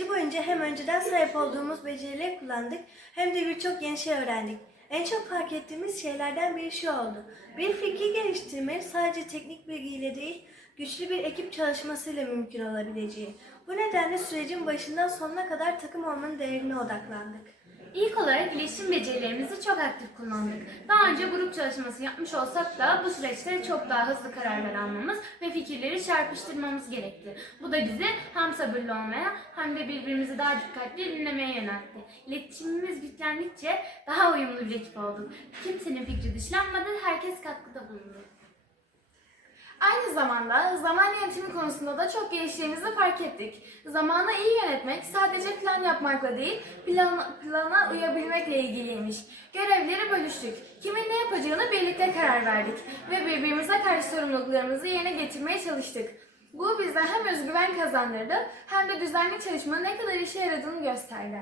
Süreci boyunca hem önceden sahip olduğumuz becerileri kullandık hem de birçok yeni şey öğrendik. En çok fark ettiğimiz şeylerden biri şu oldu. Bir fikir geliştirme sadece teknik bilgiyle değil, güçlü bir ekip çalışmasıyla mümkün olabileceği. Bu nedenle sürecin başından sonuna kadar takım olmanın değerine odaklandık. İlk olarak iletişim becerilerimizi çok aktif kullandık. Daha önce grup çalışması yapmış olsak da bu süreçte çok daha hızlı kararlar almamız ve fikirleri çarpıştırmamız gerekti. Bu da bizi hem sabırlı olmaya hem de birbirimizi daha dikkatli dinlemeye yöneltti. İletişimimiz güçlendikçe daha uyumlu bir ekip olduk. Kimsenin fikri dışlanmadı, herkes katkıda bulundu. Aynı zamanda zaman yönetimi konusunda da çok geliştiğimizi fark ettik. Zamanı iyi yönetmek sadece plan yapmakla değil, plan, plana uyabilmekle ilgiliymiş. Görevleri bölüştük. Kimin ne yapacağını birlikte karar verdik ve birbirimize karşı sorumluluklarımızı yerine getirmeye çalıştık. Bu bize hem özgüven kazandırdı hem de düzenli çalışmanın ne kadar işe yaradığını gösterdi.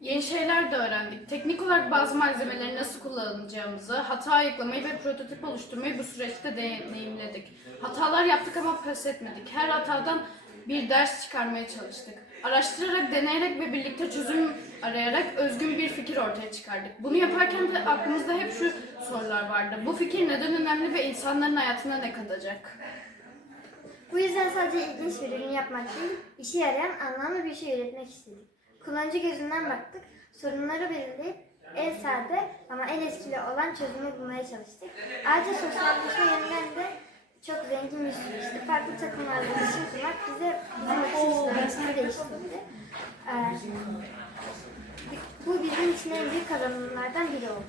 Yeni şeyler de öğrendik. Teknik olarak bazı malzemeleri nasıl kullanacağımızı, hata ayıklamayı ve prototip oluşturmayı bu süreçte deneyimledik. Hatalar yaptık ama pes etmedik. Her hatadan bir ders çıkarmaya çalıştık. Araştırarak, deneyerek ve birlikte çözüm arayarak özgün bir fikir ortaya çıkardık. Bunu yaparken de aklımızda hep şu sorular vardı. Bu fikir neden önemli ve insanların hayatına ne katacak? Bu yüzden sadece ilginç bir ürün yapmak değil, işe yarayan anlamlı bir şey üretmek istedik. Kullanıcı gözünden baktık, sorunları belirleyip en sade ama en etkili olan çözümü bulmaya çalıştık. Ayrıca sosyalleşme yönünden de çok zengin bir süreçti. Farklı takımlarla iletişim kurmak bize bizim bakış değiştirdi. Ee, bu bizim için en büyük kazanımlardan biri oldu.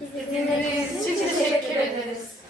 Biz Dinlediğiniz için teşekkür ederiz.